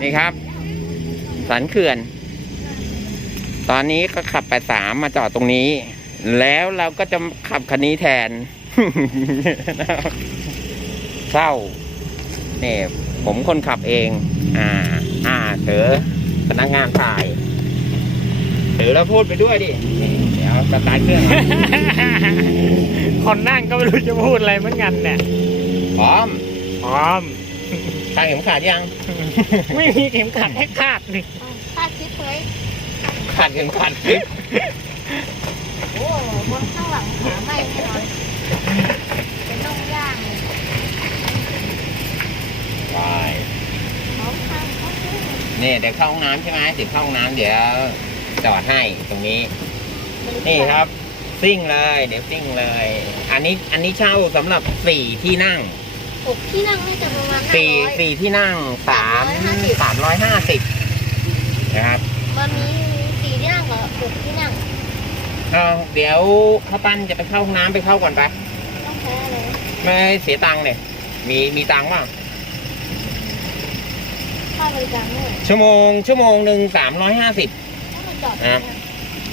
นี่ครับ สันเขื่อน ตอนนี้ก็ขับไปสามมาจอดตรงนี้ แล้วเราก็จะขับคันนี้แทนเศร้าเนี่ยผมคนขับเอง อ่า อ่าเถอพนักงานถ่ายเถอแล้วพูดไปด้วยดินี่เดี๋ยวสตาร์ทเครื่องก่อนคนนั่งก็ไม่รู้จะพูดอะไรเหมือนกันเนี่ย พร้อม พร้อมคาดเข็มขัดยัง ไม่มีเข็มขัดให้คาดนี่คาดคิดไว้ขัดเข็มขัดคลิปโอ้บนข้างหลังขาไหม้แน่นอนเป็นน่องย่างไปเขาข้างเขาข้างนี่เดี๋ยวเข้าห้องน้ำใช่ไหมถึงเข้าห้องน้ำเดี๋ยวจอดให้ตรงนี้ นี่ครับซิ่งเลย เดี๋ยวซิ่งเลย อันนี้อันนี้เช่าสำหรับสี่ที่นั่ง หกที่นั่งน่าจะประมาณห้าสี่ร้อย สี่ที่นั่งสาม350สามร้อยห้าสิบนะครับมันมีสี่ที่นั่งกับหกที่นั่งเอาเดี๋ยวข้าวปั้นจะไปเข้าห้องน้ำไปเข้าก่อนไป ต้องแพ้เลยไม่เสียตังค์เนี่ย มีมีตังค์ว่าค่าบริการด้วยชั่วโมง ชั่วโมงหนึ่งสามร้อยห้าสิบ ถ้ามันจอดครับ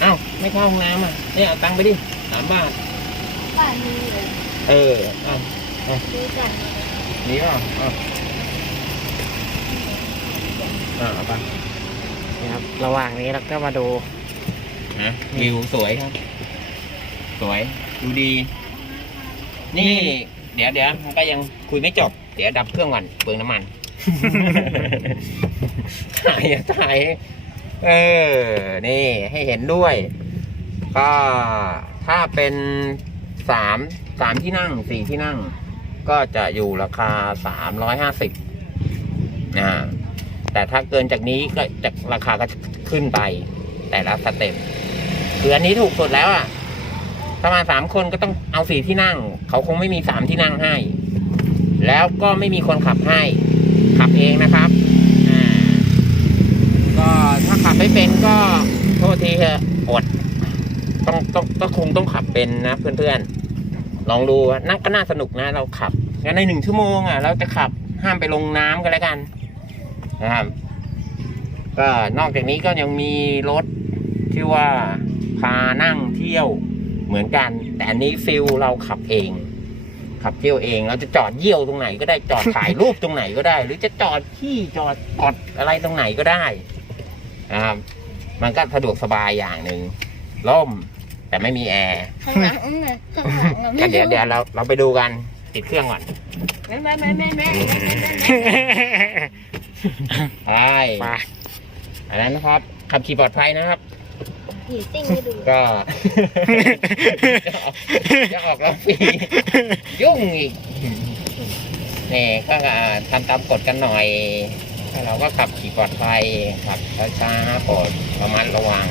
เอ้าไม่เข้าห้องน้ำอะเนี่ยเอาตังค์ไปดิสามบาท บ้านมีเลยเออเอ้าดูจัง นี่ก็อะอ่าเอาไปนี่ครับ ระหว่างนี้เราก็มาดู นะวิวสวยครับ สวย ดูดี นี่ เดี๋ยวเดี๋ยวมันก็ยังคุยไม่จบ เดี๋ยวดับเครื่องก่อนเปลืองน้ำมัน ถ่ายอะถ่าย เออ นี่ ให้เห็นด้วย ก็ถ้าเป็นสามสามที่นั่งสี่ที่นั่ง ก็จะอยู่ราคาสามร้อยห้าสิบนะแต่ถ้าเกินจากนี้ก็จะราคาก็ขึ้นไป แต่ละสเต็ปคืออันนี้ถูกสุดแล้วอะถ้ามาสามคนก็ต้องเอาสี่ที่นั่ง เขาคงไม่มีสามที่นั่งให้ แล้วก็ไม่มีคนขับให้ ขับเองนะครับอ่าก็ถ้าขับไม่เป็นก็โทษทีเถอะอดต้องต้องก็คงต้องขับเป็นนะเพื่อนๆ ลองดูนั่งก็น่าสนุกนะเราขับงั้นในหนึ่งชั่วโมงอะเราจะขับห้ามไปลงน้ำกันแล้วกันนะครับก็นอกจากนี้ก็ยังมีรถที่ว่าพานั่งเที่ยวเหมือนกัน แต่อันนี้ฟิลเราขับเอง ขับเที่ยวเองเราจะจอดเยี่ยวตรงไหนก็ได้จอดถ่ายรูปตรงไหนก็ได้ หรือจะจอดที่จอดกอดอะไรตรงไหนก็ได้นะครับมันก็สะดวกสบายอย่างหนึ่งร่ม แต่ไม่มีแอร์ข้าหลังนะข้าหลังนะงั้เดี๋ยวเดี๋ยวเราเราไปดูกันติดเครื่องก่อนแม่แม่แม่แม่ไม่ไปไปอันนั้นนะครับ ขับขี่ปลอดภัยนะครับผีซิ่งให้ดูก็จะออกแล้วฟรียุ่งอีกนี่ก็ทำตามกฎกันหน่อยเราก็ขับขี่ปลอดภัยขับช้าๆปลอดระมัดระวัง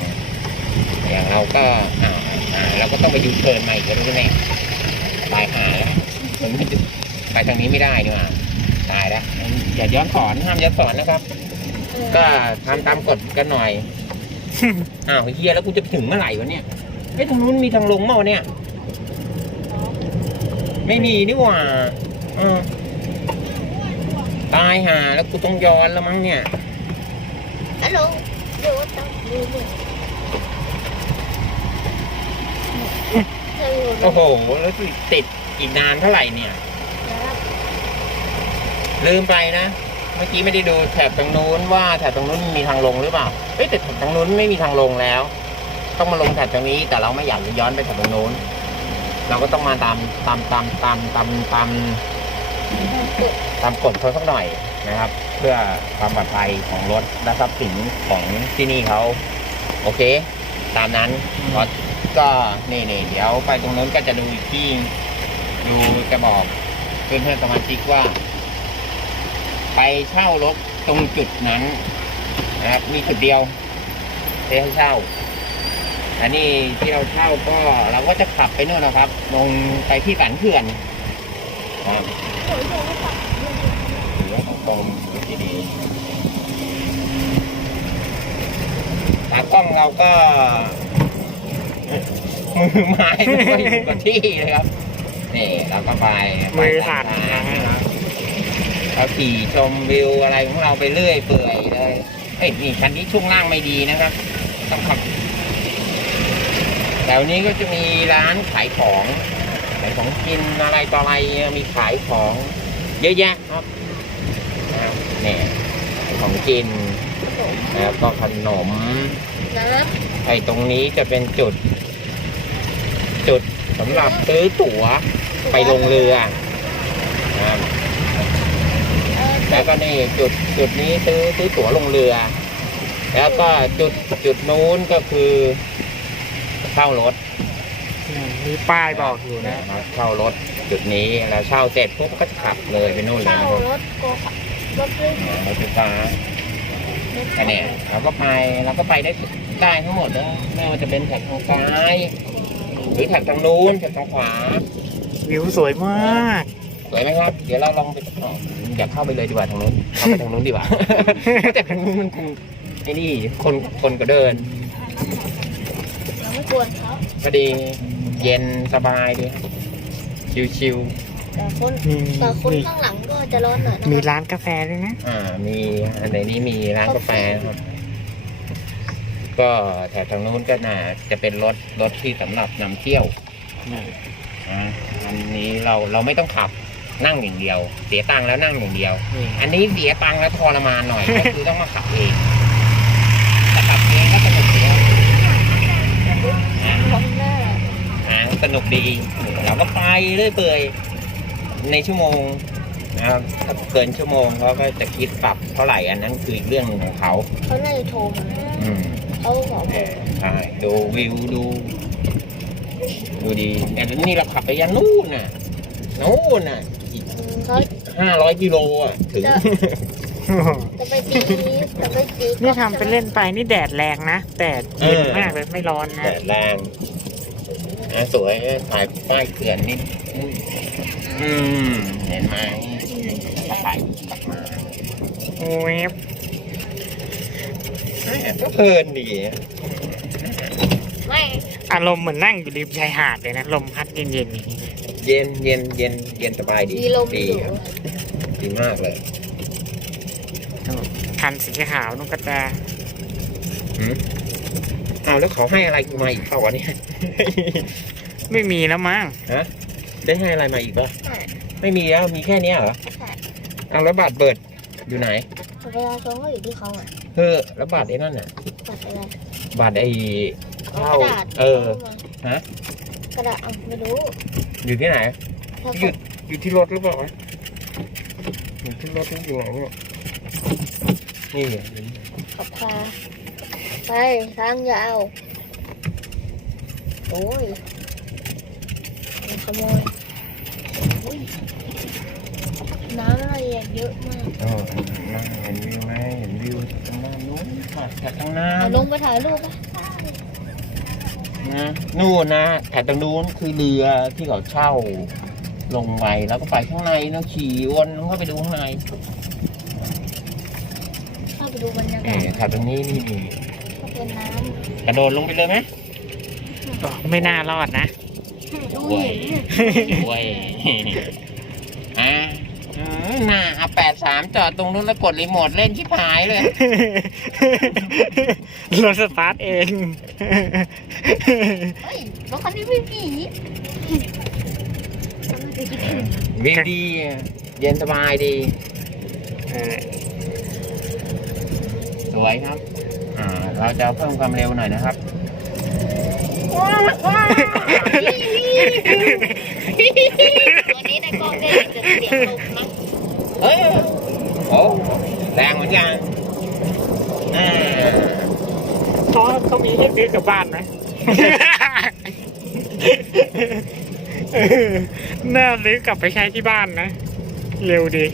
อย่างเราก็อ่าอ่าเราก็ต้องไปยูเทิร์นใหม่ก็รู้แน่ตายหาแล้วมันไม่ได้ไปทางนี้ไม่ได้นี่หว่าตายแล้วอย่าย้อนสอนห้ามย้อนสอนนะครับ ก็ทำตามกฎกันหน่อยอ้าวเฮียแล้วกูจะถึงเมื่อไหร่วะเนี่ยไอ้ยทางนู้นมีทางลงเมื่อวะเนี่ย ไม่มีนี่หว่าเออตายห่าแล้วกูต้องย้อนแล้วมั้งเนี่ยฮัลโหลดูต้องดู ดูเธออยู่โอ้โห แล้วติดอีกนานเท่าไหร่เนี่ยลืมไปนะ เมื่อกี้ไม่ได้ดูแถบตรงนู้นว่าแถบตรงนู้นมีทางลงหรือเปล่า เอ้ยแต่แถบตรงนู้นไม่มีทางลงแล้ว ต้องมาลงแถบตรงนี้ แต่เราไม่อยากจะย้อนไปแถบตรงนู้น เราก็ต้องมาตามตามตามตามตามตามตามกฎเขาสักหน่อยนะครับ เพื่อความปลอดภัยของรถและทรัพย์สินของที่นี่เขาโอเค ตามนั้นเพราะ ก็นี่นี่เดี๋ยวไปตรงนู้นก็จะดูอีกที่ดูจะบอกเพื่อนเพื่อนๆสมาชิกว่า ไปเช่ารถตรงจุดนั้นนะครับ มีจุดเดียวที่ให้เช่า อันนี้ที่เราเช่าก็เราก็จะขับไปนู่นนะครับ ลงไปที่สันเขื่อนนะครับถือว่าของกรมถือที่ดีตากล้องเราก็ มือไม้ไม่ค่อยอยู่กับที่เลยครับ นี่เราก็ไปมือสั่นไปตามทางนะครับเราขี่ชมวิวอะไรของเราไปเรื่อยเปื่อยเลยเอ้ยนี่คันนี้ช่วงล่างไม่ดีนะครับ ต้องขับแถวนี้ก็จะมีร้านขายของขายของกินอะไรต่ออะไรมีขายของ เยอะแยะครับนะครับเนี่ยขายของกินแล้วก็ขนมน้ไอ้ตรงนี้จะเป็นจุดจุด สำหรับซื้อตั๋วำไปลงเรือนะครับเออแล้วก็นี่จุดจุดนี้ซื้อซื้อตั๋วลงเรือ แล้วก็จุดจุดนู้นก็คือเช่ารถมีป้ายบอกอยู่นะนะครับเช่ารถจุดนี้แล้วเช่าเสร็จปุ๊บก็จะขับเลยไปนู่นเลยเช่านะครับรถโกครถด้วยอ่ารถไฟฟ้าอันเนี้ยเราก็ไปเราก็ไปได้ได้ทั้งหมดนะไม่ว่าจะเป็นแถบทางซ้าย หรือแถบทางนู้นแถบทางขวา วิวสวยมาก สวยไหมครับ เดี๋ยวเราลองไปอ๋ออยากเข้าไปเลยดีกว่าทางนู้นเข้าไปทางนู้นดีกว่า แต่ทางนู้นมันคงไอ้นี่คนคนก็เดินเราไม่กวนเขาก็ดีเย็นสบายดีชิวแต่คนมีแต่คนมีข้างหลังก็จะร้อนหน่อยนะมีครับร้านกาแฟด้วยนะ ๆอ่า มีอันไหนนี้มีร้านกาแฟครับ ก็แถบทางนู้นก็น่าจะเป็นรถรถที่สำหรับนำเที่ยวอ่าอันนี้เราเราไม่ต้องขับนั่งอย่างเดียว เสียตังค์แล้วนั่งอย่างเดียวอันนี้เสียตังค์แล้วทรมานหน่อย ก็คือต้องมาขับเองแต่ขับเองก็สนุกดีครับอ่าร้อนหน้าอ่าสนุกดีเราก็ไปเรื่อยเปื่อยในชั่วโมง นะครับถ้าเกินชั่วโมงเขาก็จะคิดปรับเท่าไหร่อันนั้นคืออีกเรื่องหนึ่งของเขาเขาน่าจะโทรมาอืมเขาบอกเออใช่ดูวิวดู ดูดีแต่นี่เราขับไปยันนู่นน่ะนู่นน่ะเขาห้าร้อยกิโลอะถึงจะไปตีจะไปตีนี่ทำเป็นเล่นไปนี่แดดแรงนะแต่เย็นมากเลยไม่ร้อนนะแดดแรงอะสวยถ่ายป้ายเขื่อนนี่อืมเห็นไหม ถ่ายกลับมาเวฟแหม่ก็เพลินดีไม่อารมณ์เหมือนนั่งอยู่ริมชายหาดเลยนะลมพัดเย็นๆอย่างนี้นะเย็นเย็นเย็นเย็นสบายดีมีลมดีอยู่ครับดีมากเลยคันสีขาวนุ่นก็จะหืมเอาแล้วเขาให้อะไรกูมาอีกเปล่าวะเนี่ย ไม่มีแล้วมั้งฮะได้ให้อะไรมาอีกปะใช่ไม่มีแล้วมีแค่เนี้ยเหรอใช่ เอาแล้วบัตรเบิดอยู่ไหนแต่ประชาชนก็อยู่ที่เขาอะเฮ้อแล้วบัตรไอ้นั่นน่ะตัดอะไรบัตรไอ้กเข้าระดาษเออ ฮะ กระดาษเอาไม่รู้อยู่ที่ไหน ถ้าอยู่อยู่ที่รถหรือเปล่าวะอยู่ที่รถหรืออยู่ไหนเนี่ยนี่ขับพาไปทางยาว โอ้ยมันขโมยอุ้ย น้ำอะไรอะเยอะมากโอ้นั่งเห็นวิวไหมเห็นวิวตรงหน้านู้นค่ะแถบตรงหน้าเอาลงไปถ่ายรูปปะนะนู่นนะแถบตรงนู้นคือเรือที่เขาเช่าลงไปแล้วก็ไปข้างในแล้วขี่วนเข้าไปดูข้างในเข้าไปดูบรรยาเอกาศอแถบตรงนี้นี่นี่ก็เป็นน้กระโดดลงไปเลยไหมไม่น่ารอดนะำดูโอ้ยเห็นโอ้ยอ่า อืมน่าเอาแปดสามจอดตรงนู้นแล้วกดรีโมทเล่นชิบหายเลย รถสตาร์ทเอง เฮ้ยรถคันนี้ไม่ผีวิวดีเย็นสบายดีเออสวยครับ อ่า เราจะเพิ่มความเร็วหน่อยนะครับวันนี้ในกล้องได้ยินแต่เสียงลมนะ เฮ้ยโอ้แรงเหมือนกันอ่าเขาเขามีให้ซื้อกลับบ้านไหมเออน่าซื้อกลับไปใช้ที่บ้านนะ เร็วดี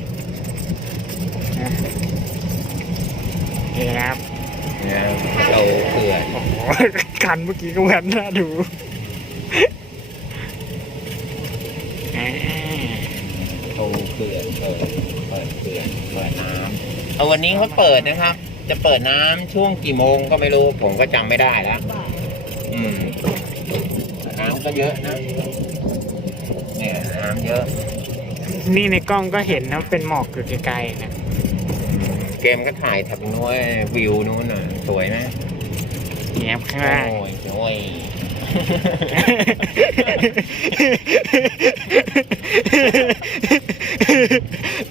อะนี่นะครับเนี่ยเราเขื่อนโอ้โหคันเมื่อกี้ก็แหวนน่าดูอ่า เราเขื่อนเปิดเปิดเขื่อนเปิดน้ำเอาวันนี้เขาเปิดนะครับ จะเปิดน้ำช่วงกี่โมงก็ไม่รู้ ผมก็จำไม่ได้แล้วอืมน้ำก็เยอะนะเนี่ยน้ำเยอะ นี่ในกล้องก็เห็นนะเป็นหมอกอยู่ไกลๆนะเกมก็ถ่ายทำนู้นวิวนู้นน่ะสวยไหมเงียบข้างโอ้ล่างยโอ้ย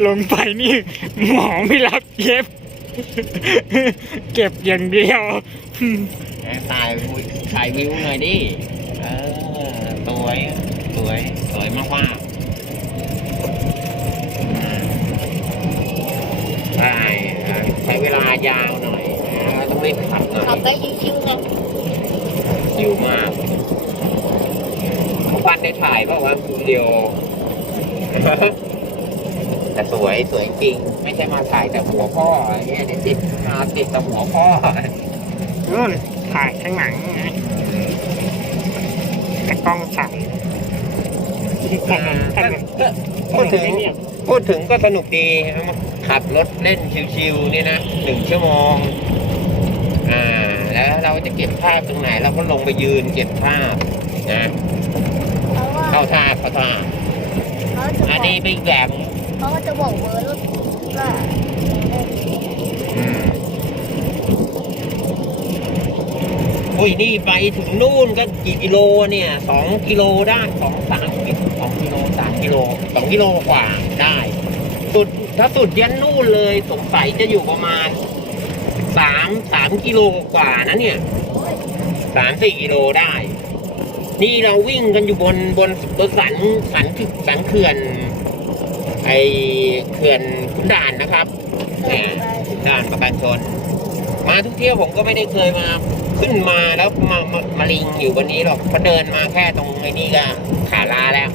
ลงไปนี่ หมอไม่รับเย็บ เก็บอย่างเดียวตายวิวถ่ายวิวหน่อยดิ เออ สวย สวย สวยมากว่าใช่ใช้เวลายาวหน่อยนะต้องรีบขับหน่อย ขับไปชิวๆไง ชิวมากเขาปั้นได้ ถ่ายเปล่าวะวิดีโอ แต่สวยสวยจริง ไม่ใช่มาถ่ายแต่หัวพ่ออะไรเงี้ยเดี๋ยวติดมาติดแต่หัวพ่อนู่นถ่ายข้างหลังไงแต่กล้องสั่นถนนถนนก็พูดถึงพูดถึงก็สนุกดีขับรถเล่นชิวๆนี่นะหนึ่งชั่วโมงอ่าแล้วเราจะเก็บภาพตรงไหนเราก็ลงไปยืนเก็บภาพนะ เพราะว่าเข้าท่าเข้าท่าเขาจะบอัอนกนี้เป็นอีกแบบเขาก็จะบอกเบอร์รถว่าอืมอุ้ยนี่ไปถึงนู่นก็กี่กิโลเนี่ยสองกิโลได้สองสามสองกิโลสามกิโลสองกิโลกว่าได้สุดถ้าสุดยันนู่นเลยสงสัยจะอยู่ประมาณสามสามกิโลกว่านะเนี่ย โอ้ยสามสี่กิโลได้ นี่เราวิ่งกันอยู่บนบนบนสันสันสันเขื่อนไอเขื่อนขุนด่านนะครับออไปด่านประกันชน มาทุกเที่ยวผมก็ไม่ได้เคยมาขึ้นมาแล้วมามามาลิงอยู่บนนี้หรอกเขาเดินมาแค่ตรงไอ้นี่ก็ขาลาแล้ว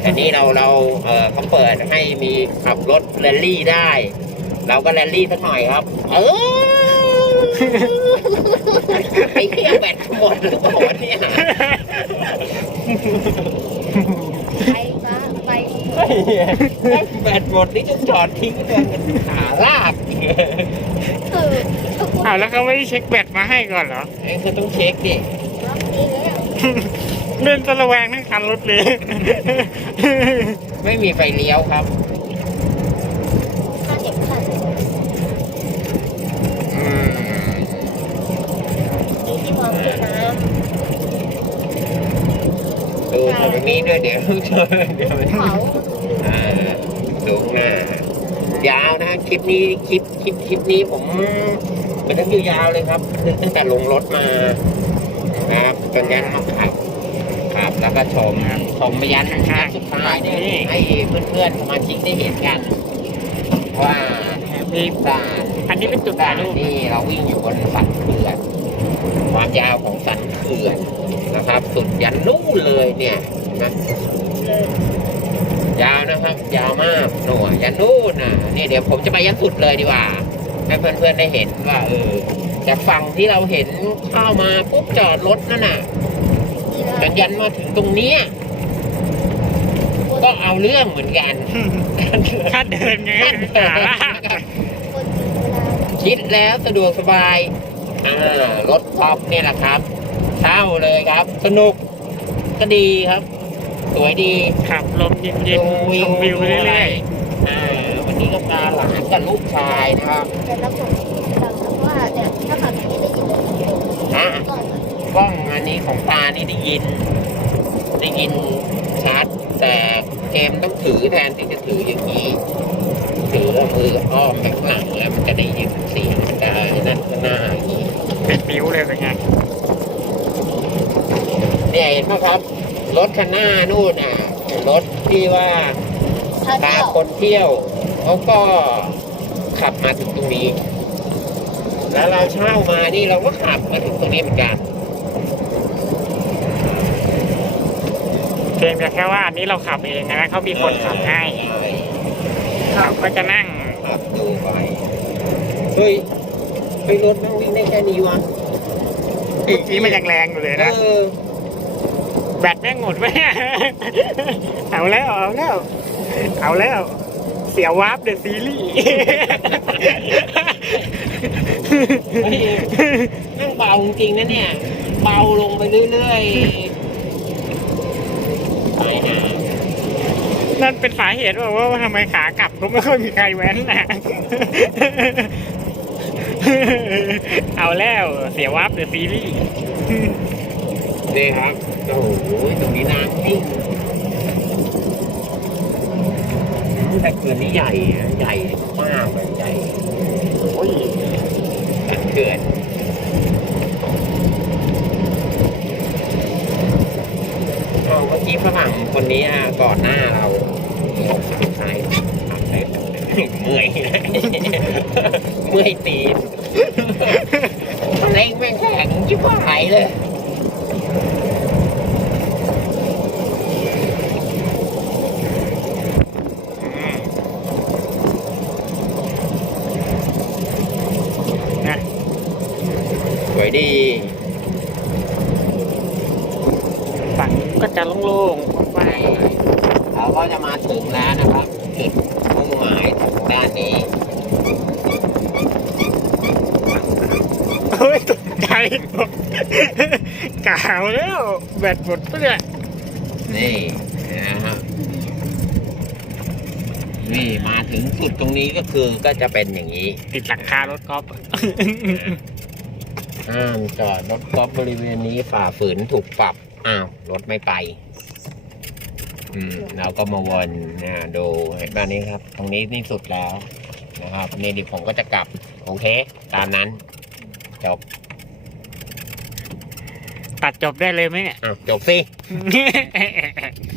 แต่นี่เราเราเออเขาเปิดให้มีขับรถแรลลี่ได้ เราก็แรลลี่สักหน่อยครับ เออไอ้เครื่องแบตหมดหรือเปล่าเนี่ย ไปมาไปแบตหมดนี่จะจอดทิ้งเลยมันขาลากเออทุกคนอ้าวแล้วเขาไม่ได้เช็คแบตมาให้ก่อนเหรอ ไอ้คือต้องเช็คดิรับเองแล้วเดินตะระแวงทั้งคันรถเลย ไม่มีไฟเลี้ยวครับ ค่าเก็บขัน อืม นี่ที่มองเป็นน้ ดูตรง นี้ด้วยเดี๋ยวเดี๋ยวำเขาอ่าดูข้างหน้ายาวนะคลิปนี้คลิปคลิปคลิปนี้ผมมันต้องยาวๆเลยครับตั้งแต่ลงรถมานะครับจนยันมาขับขับแล้วก็ชมชมไปยันข้างๆสุดท้ายนี่ให้เพื่อนๆสมาชิกได้เห็นกันว่ามีด่านอันนี้เป็นจุดถ่ายรูปนี่เราวิ่งอยู่บนสันเขื่อน ความยาวของสันเขื่อนนะครับ สุดยันนู่นเลยเนี่ยนะเลยยาวนะครับ ยาวมากหน่วยยันนู่นน่ะนี่เดี๋ยวผมจะไปยันสุดเลยดีกว่าให้เพื่อนๆได้เห็นว่าเออจากฝั่งที่เราเห็นเข้ามาปุ๊บจอดรถนั่นน่ะนี่นะจนยันมาถึงตรงเนี้ยก็เอาเรื่องเหมือนกันถ้าเดินไงขาลากคนถึงเวลาคิดแล้วสะดวกสบาย อ่ารถท็อปเนี่ยแหละครับเช่าเลยครับ สนุกก็ดีครับ สวยดีขับลมเย็นๆชมวิวไปเรื่อยอ่าวันนี้ก็พาหลานกับลูกชายนะครับแต่ระบบหลังจากว่าเนี่ยถ้าขับอย่างนี้ได้ยินเสียงอะก่อนกล้องอันนี้ของตานี่ได้ยิน ได้ยินชัดแต่เกมต้องถือแทนที่จะถืออย่างนี้ถือเอามืออ้อมไปข้างหลังแล้วมันจะได้ยินเสียงได้นั่นข้างหน้าอย่างนี้ๆเป็นปิ้วเลยเป็นไงเนี่ยเห็นไหมครับ รถคันหน้านู่นน่ะรถที่ว่าถ้าพาเที่ยวคนเที่ยวเขาก็ขับมาถึงตรงนี้ แล้วเราเช่ามานี่เราก็ขับมาถึงตรงนี้เหมือนกันเพียงแต่แค่ว่าอันนี้เราขับเองนะเขามีคนขับให้ใช่เขาก็จะนั่งขับดูไปเฮ้ยไปรถนั่งวิ่งได้แค่นี้วะ เมื่อกี้มันยังแรงอยู่เลยนะ เออแบตแม่งหมดไหม เอาแล้ว เอาแล้ว เอาแล้ว เสียวาร์ปเดอะซีรีส์ เฮ้ยนั่งเบาจริงๆนะเนี่ย เบาลงไปเรื่อยๆไปนะนั่นเป็นสาเหตุว่าว่าทำไมขากลับก็ไม่ค่อยมีใครแว้นนะ เอาแล้วเสียวับเดอะซีรีส์นี่ครับ โอ้โหตรงนี้น้ำนิ่งแต่เขื่อนนี้ใหญ่นะใหญ่มากเลยใหญ่โอ้ยแต่เขื่อนเอาเมื่อกี้ฝรั่งคนนี้อะก่อนหน้าเราใช่ขับไปเมื่อย เมื่อยตีนเล่งแม่งแข็งชิบหายเลยนะสวยดีฝั่งก็จะโล่งๆว่างเราก็จะมาถึงแล้วนะครับจุดมุ่งหมายทางด้านนี้ ๆเฮ้ยตกใจ หมดกาวแล้วแบตหมดปะเนี่ยนี่นะครับนี่มาถึงจุดตรงนี้ก็คือก็จะเป็นอย่างนี้ติดหลังคารถกอล์ฟห้ามจอดรถกอล์ฟบริเวณนี้ฝ่าฝืนถูกปรับอ้าวรถไม่ไป อืมเราก็มาวนนะดูเห็นแบบนี้ครับ ตรงนี้นี่สุดแล้วนะครับนี่เดิผมก็จะกลับ โอเค ตามนั้นจบ ตัดจบได้เลยไหมเนี่ยอะจบสิ